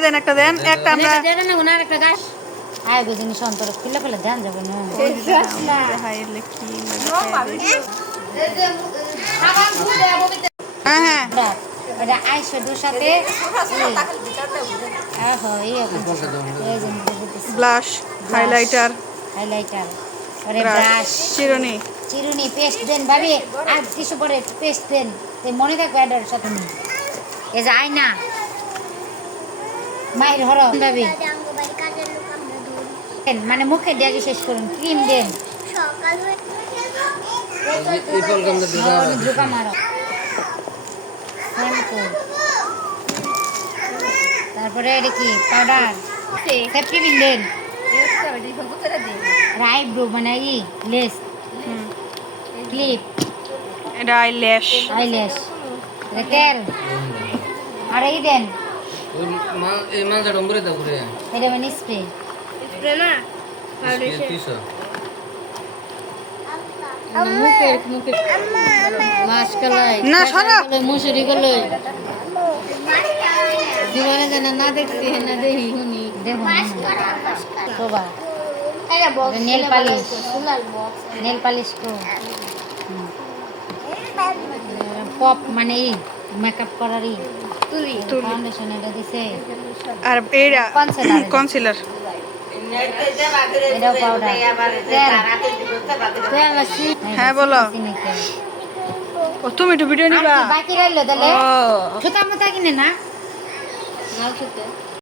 দেন একটা দেন একটা আমরা দেন না গুনার একটা গাছ। আয় গো জিনিস অন্তর খুলে ফেলে ধ্যান যাবে না। হাইয়ের লেখি হ্যাঁ হ্যাঁ। রাত। এটা আইশ্যাডোর সাথে। আহ এই এই যে ব্লাশ হাইলাইটার হাইলাইটার ব্রাশ চিরুনি। চিরুনি পেস্ট দেন ভাবি। আর কিছু পরে পেস্ট দেন মনে থাকবে অ্যাডার সাথে। এই যে আয়না মায়ের হর ভাবি। মানে মুখে দিয়ে শেষ করুন ক্রিম দেন। ঢোকা মারো। তারপরে এটা কি? পাউডার? সেফটি পিন দেন। আইব্রো মানে ই লেস। ক্লিপ। এটা আইল্যাশ। আইল্যাশ। এটা তেল। আর এই দেন। এই মালটা ডম্বরে দাও করে। এটা মানে স্প্রে। মুখে না, সরা। মুসুরি কলাই জীবনে যেন না দেখছি না দেখি। শুনি দেখুন Shobha nail polish. Nail polish কো পপ মানে মেকআপ করার তুলি। ফাউন্ডেশন এটা দিছে। আর এইটা কনসিলার এটাও পাউডার হ্যাঁ, বলো। ও তুমি একটু ভিডিও নিবা। বাকি রইল তাহলে? ও। সুতা মুতা কিনে না? নাও সুতো।